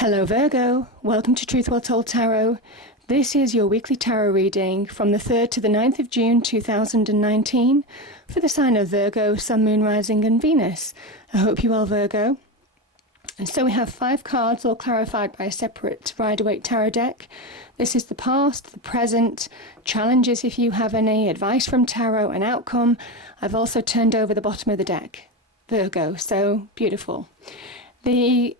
Hello Virgo, welcome to Truth Well Told Tarot. This is your weekly tarot reading from the 3rd to the 9th of June 2019 for the sign of Virgo, Sun, Moon, Rising and Venus. I hope you're well, Virgo. And so we have 5 cards all clarified by a separate Rider-Waite tarot deck. This is the past, the present, challenges if you have any, advice from tarot and outcome. I've also turned over the bottom of the deck, Virgo, so beautiful. The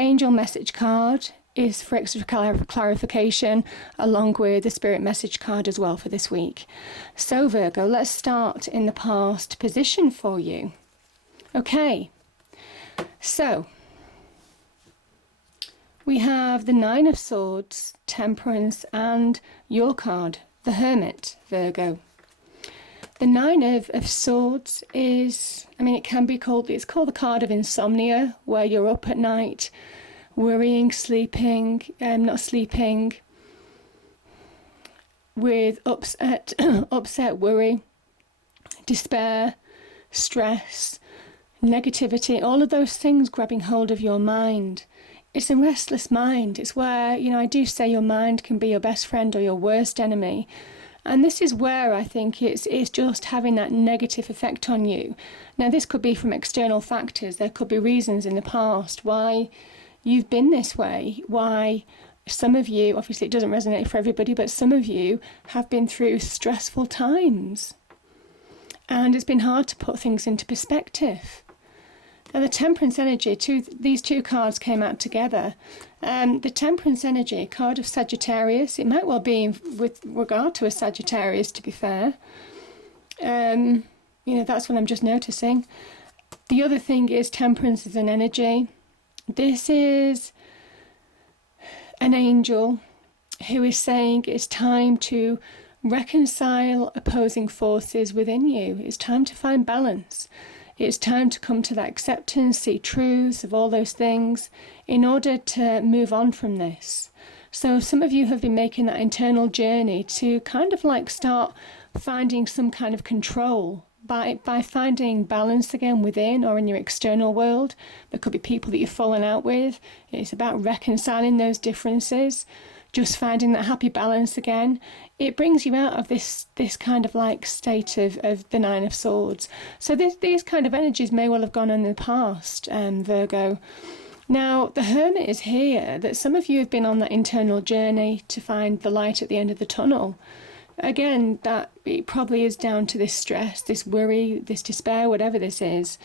angel message card is for extra clarification, along with the spirit message card as well for this week. So Virgo, let's start in the past position for you. Okay, so we have the 9 of Swords, Temperance, and your card, the Hermit, Virgo. The 9 of Swords is, it's called the card of insomnia, where you're up at night, worrying, not sleeping, with upset, worry, despair, stress, negativity, all of those things grabbing hold of your mind. It's a restless mind. It's where, I do say your mind can be your best friend or your worst enemy. And this is where I think it's just having that negative effect on you. Now, this could be from external factors. There could be reasons in the past why you've been this way, why some of you, obviously it doesn't resonate for everybody, but some of you have been through stressful times. And it's been hard to put things into perspective. Now, the Temperance energy, these two cards came out together. The Temperance energy, card of Sagittarius, it might well be with regard to a Sagittarius, to be fair. That's what I'm just noticing. The other thing is Temperance is an energy. This is an angel who is saying it's time to reconcile opposing forces within you. It's time to find balance. It's time to come to that acceptance, see truths of all those things in order to move on from this. So some of you have been making that internal journey to kind of like start finding some kind of control by finding balance again within or in your external world. There could be people that you've fallen out with. It's about reconciling those differences, just finding that happy balance again. It brings you out of this kind of like state of the 9 of Swords. So these kind of energies may well have gone on in the past, Virgo. Now, the Hermit is here, that some of you have been on that internal journey to find the light at the end of the tunnel. Again, that it probably is down to this stress, this worry, this despair, whatever this is.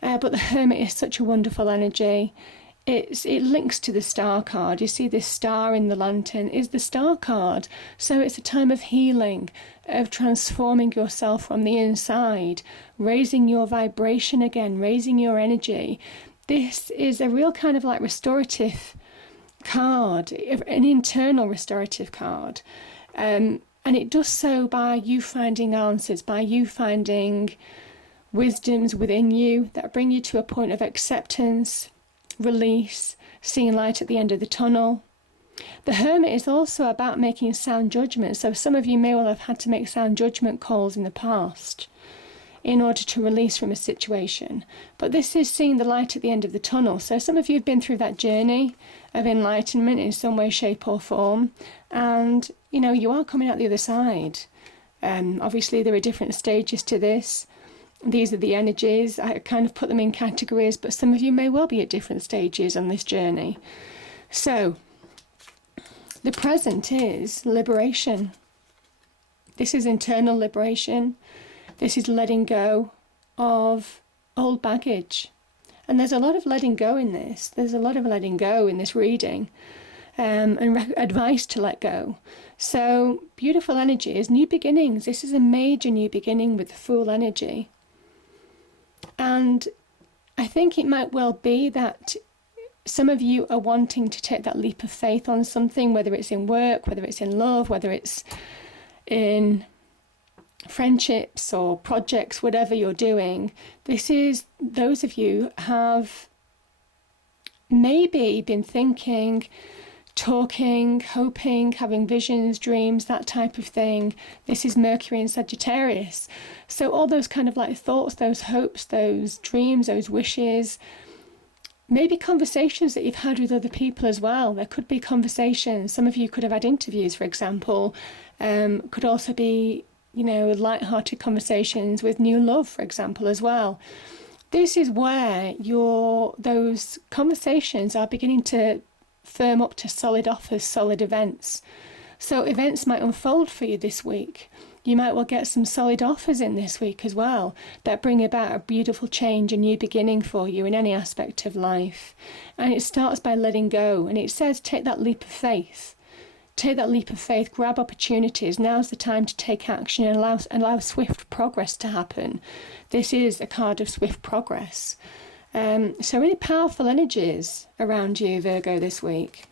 But the Hermit is such a wonderful energy. It links to the Star card. You see this star in the lantern is the Star card. So it's a time of healing, of transforming yourself from the inside, raising your vibration again, raising your energy. This is a real kind of like restorative card, an internal restorative card. And it does so by you finding answers, by you finding wisdoms within you that bring you to a point of acceptance, release, seeing light at the end of the tunnel. The Hermit is also about making sound judgments. So some of you may well have had to make sound judgment calls in the past in order to release from a situation. But this is seeing the light at the end of the tunnel. So some of you have been through that journey of enlightenment in some way, shape or form. And, you are coming out the other side. Obviously, there are different stages to this. These are the energies. I kind of put them in categories, but some of you may well be at different stages on this journey. So, the present is liberation. This is internal liberation. This is letting go of old baggage. And there's a lot of letting go in this. There's a lot of letting go in this reading. And advice to let go. So, beautiful energies, new beginnings. This is a major new beginning with the Fool energy. And I think it might well be that some of you are wanting to take that leap of faith on something, whether it's in work, whether it's in love, whether it's in friendships or projects, whatever you're doing. This is, those of you have maybe been thinking, talking, hoping, having visions, dreams, that type of thing. This is Mercury in Sagittarius. So all those kind of like thoughts, those hopes, those dreams, those wishes, maybe conversations that you've had with other people as well. There could be conversations. Some of you could have had interviews, for example. Could also be, light-hearted conversations with new love, for example, as well. This is where those conversations are beginning to firm up to solid offers, solid events. So events might unfold for you this week. You might well get some solid offers in this week as well that bring about a beautiful change, a new beginning for you in any aspect of life. And it starts by letting go. And it says take that leap of faith. Take that leap of faith, grab opportunities. Now's the time to take action and allow swift progress to happen. This is a card of swift progress. So really powerful energies around you, Virgo, this week.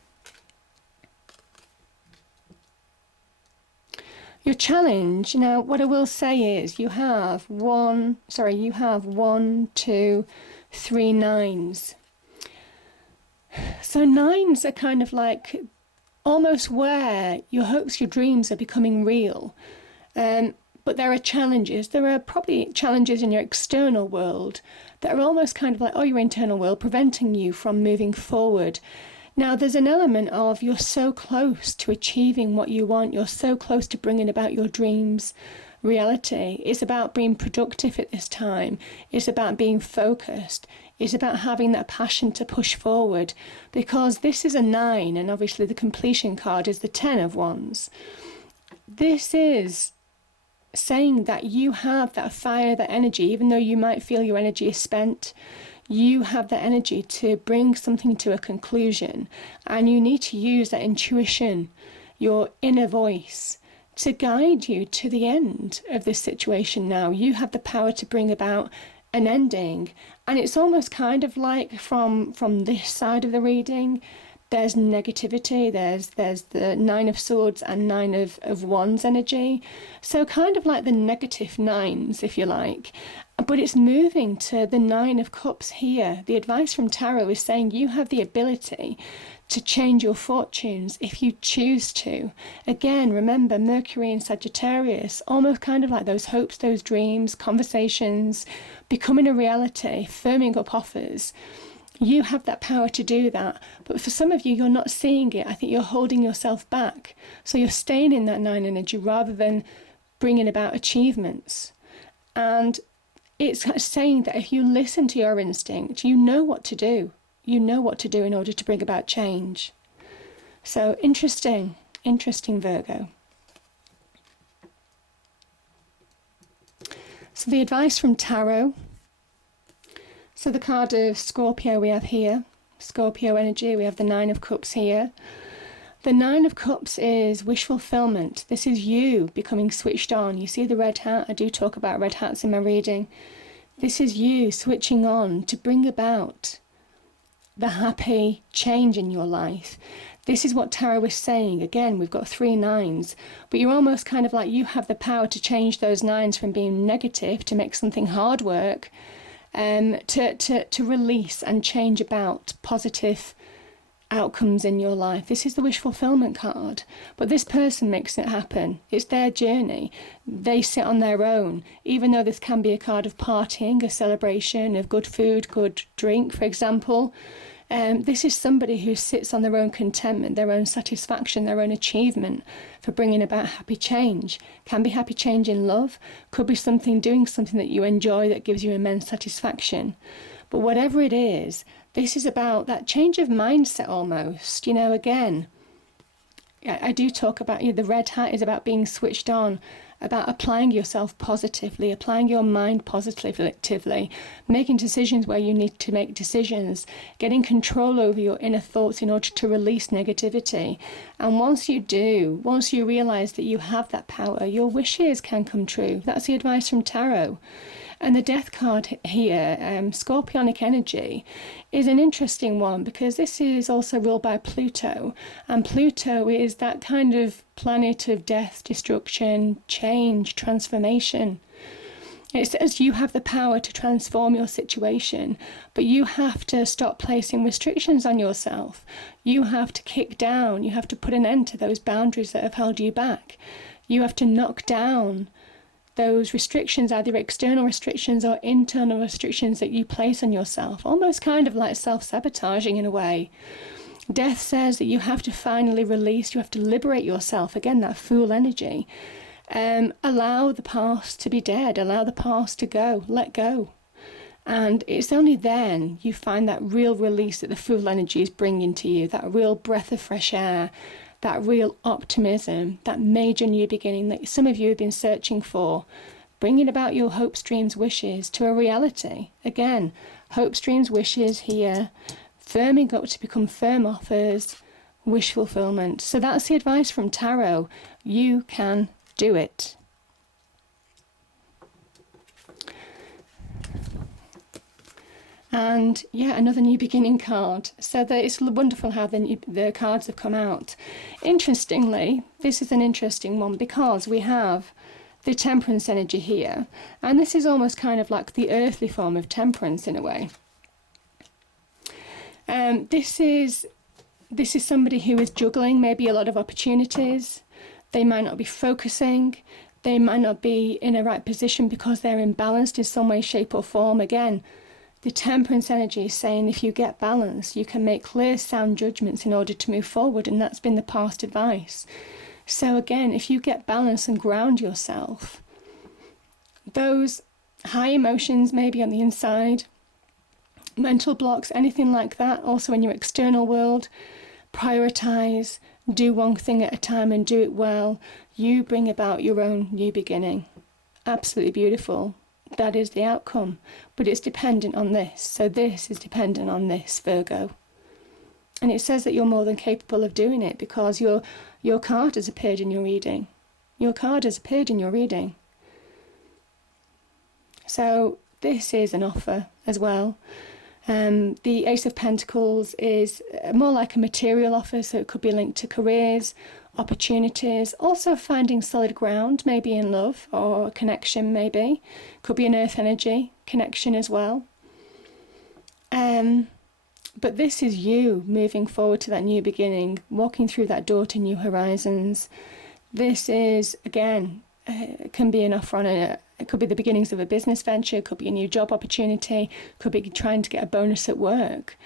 Your challenge, now what I will say is you have one, two, three nines. So nines are kind of like almost where your hopes, your dreams are becoming real. But there are challenges. There are probably challenges in your external world that are almost kind of like, your internal world, preventing you from moving forward. Now, there's an element of you're so close to achieving what you want. You're so close to bringing about your dreams reality. It's about being productive at this time. It's about being focused. It's about having that passion to push forward, because this is a 9, and obviously the completion card is the 10 of Wands. This is saying that you have that fire, that energy, even though you might feel your energy is spent. You have that energy to bring something to a conclusion, and you need to use that intuition, your inner voice, to guide you to the end of this situation now. You have the power to bring about an ending, and it's almost kind of like from this side of the reading, there's negativity, there's the 9 of Swords and 9 of Wands energy, so kind of like the negative 9s, if you like. But it's moving to the 9 of Cups here. The advice from Tarot is saying you have the ability to change your fortunes if you choose to. Again, remember Mercury in Sagittarius, almost kind of like those hopes, those dreams, conversations, becoming a reality, firming up offers. You have that power to do that. But for some of you, you're not seeing it. I think you're holding yourself back. So you're staying in that 9 energy rather than bringing about achievements. And it's saying that if you listen to your instinct, you know what to do. You know what to do in order to bring about change. So interesting, Virgo. So the advice from Tarot. So the card of Scorpio we have here. Scorpio energy, we have the 9 of Cups here. The 9 of Cups is wish fulfillment. This is you becoming switched on. You see the red hat? I do talk about red hats in my reading. This is you switching on to bring about the happy change in your life. This is what Tarot is saying. Again, we've got 3 9s, but you're almost kind of like you have the power to change those 9s from being negative to make something hard work, to release and change about positive outcomes in your life. This is the wish fulfillment card, but this person makes it happen. It's their journey. They sit on their own, even though this can be a card of partying, a celebration of good food, good drink, for example. This is somebody who sits on their own contentment, their own satisfaction, their own achievement for bringing about happy change. Can be happy change in love, could be doing something that you enjoy that gives you immense satisfaction. But whatever it is, this is about that change of mindset almost. Again, I do talk about, the red hat is about being switched on, about applying yourself positively, applying your mind positively, making decisions where you need to make decisions, getting control over your inner thoughts in order to release negativity. And once you realize that you have that power, your wishes can come true. That's the advice from Tarot. And the death card here, Scorpionic energy, is an interesting one because this is also ruled by Pluto. And Pluto is that kind of planet of death, destruction, change, transformation. It says you have the power to transform your situation, but you have to stop placing restrictions on yourself. You have to kick down, you have to put an end to those boundaries that have held you back. You have to knock down those restrictions, either external restrictions or internal restrictions that you place on yourself, almost kind of like self-sabotaging in a way. Death says that you have to finally release, you have to liberate yourself. Again, that Fool energy. Allow the past to be dead, allow the past to go, let go. And it's only then you find that real release that the Fool energy is bringing to you, that real breath of fresh air, that real optimism, that major new beginning that some of you have been searching for, bringing about your hopes, dreams, wishes to a reality. Again, hopes, dreams, wishes here, firming up to become firm offers, wish fulfillment. So that's the advice from Tarot. You can do it. And yeah, another new beginning card. So it's wonderful how the cards have come out. Interestingly, this is an interesting one because we have the Temperance energy here. And this is almost kind of like the earthly form of temperance in a way. This is somebody who is juggling maybe a lot of opportunities. They might not be focusing. They might not be in a right position because they're imbalanced in some way, shape or form. Again, the Temperance energy is saying if you get balance, you can make clear, sound judgments in order to move forward, and that's been the past advice. So again, if you get balance and ground yourself, those high emotions maybe on the inside, mental blocks, anything like that, also in your external world, prioritize, do one thing at a time and do it well. You bring about your own new beginning. Absolutely beautiful. That is the outcome, but it's dependent on this. So this is dependent on this, Virgo. And it says that you're more than capable of doing it because your card has appeared in your reading. Your card has appeared in your reading. So this is an offer as well. The Ace of Pentacles is more like a material offer, so it could be linked to careers, opportunities, also finding solid ground, maybe in love or connection maybe. Could be an earth energy connection as well. But this is you moving forward to that new beginning, walking through that door to new horizons. This is, again, can be an offer on it could be the beginnings of a business venture, could be a new job opportunity, could be trying to get a bonus at work.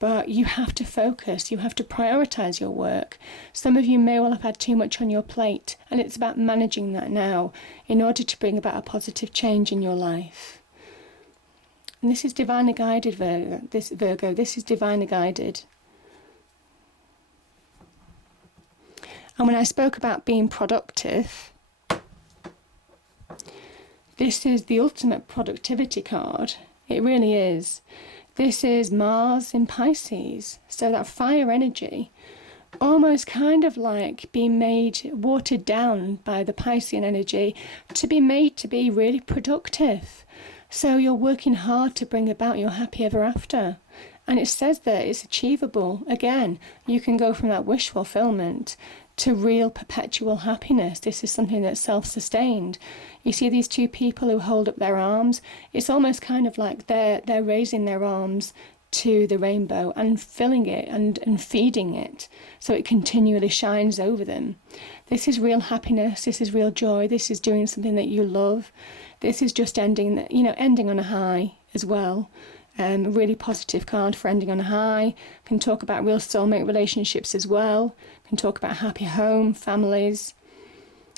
But you have to focus, you have to prioritize your work. Some of you may well have had too much on your plate, and it's about managing that now in order to bring about a positive change in your life. And this is divinely guided, Virgo. This is divinely guided. And when I spoke about being productive, this is the ultimate productivity card. It really is. This is Mars in Pisces. So that fire energy, almost kind of like being watered down by the Piscean energy to be made to be really productive. So you're working hard to bring about your happy ever after. And it says that it's achievable. Again, you can go from that wish fulfillment to real perpetual happiness. This is something that's self-sustained. You see these two people who hold up their arms. It's almost kind of like they're raising their arms to the rainbow and filling it and feeding it so it continually shines over them. This is real happiness. This is real joy. This is doing something that you love. This is just ending on a high as well. A really positive card for ending on a high. Can talk about real soulmate relationships as well. Can talk about happy home, families,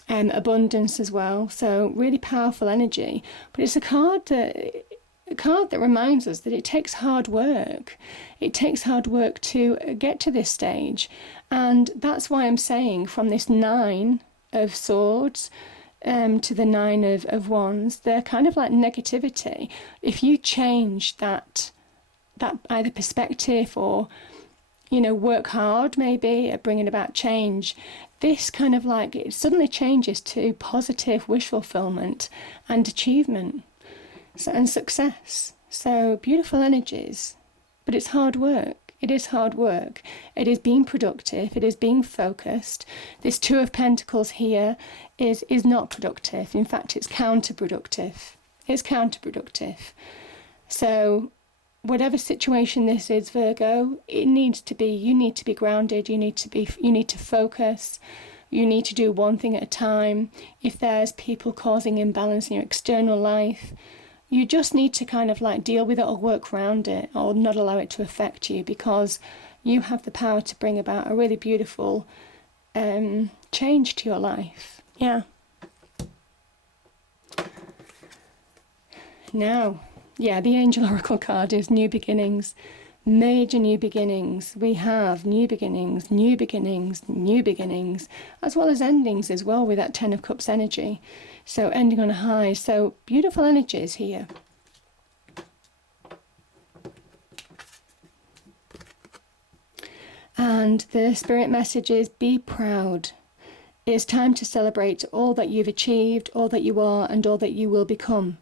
and abundance as well. So really powerful energy. But it's a card that reminds us that it takes hard work. It takes hard work to get to this stage. And that's why I'm saying from this 9 of Swords to the 9 of Wands, they're kind of like negativity. If you change that either perspective or, work hard maybe at bringing about change, this kind of like, it suddenly changes to positive wish fulfillment and achievement and success. So beautiful energies, but it's hard work. It is hard work. It is being productive. It is being focused. This Two of Pentacles here is not productive. In fact, it's counterproductive. It's counterproductive. So whatever situation this is, Virgo, you need to be grounded. You need to focus. You need to do one thing at a time. If there's people causing imbalance in your external life, you just need to kind of like deal with it or work around it or not allow it to affect you, because you have the power to bring about a really beautiful change to your life. Yeah. Now, yeah, the Angel Oracle card is new beginnings, major new beginnings. We have new beginnings, new beginnings, new beginnings, as well as endings as well with that Ten of Cups energy. So ending on a high. So beautiful energies here. And the spirit message is be proud. It's time to celebrate all that you've achieved, all that you are, and all that you will become.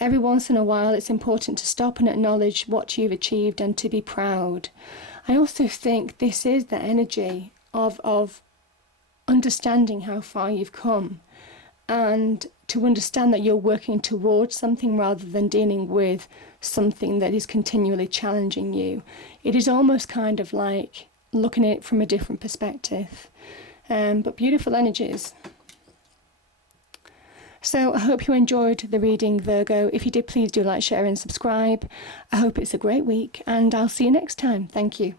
Every once in a while, it's important to stop and acknowledge what you've achieved and to be proud. I also think this is the energy of understanding how far you've come, and to understand that you're working towards something rather than dealing with something that is continually challenging you. It is almost kind of like looking at it from a different perspective. But beautiful energies. So I hope you enjoyed the reading, Virgo. If you did, please do like, share and subscribe. I hope it's a great week, and I'll see you next time. Thank you.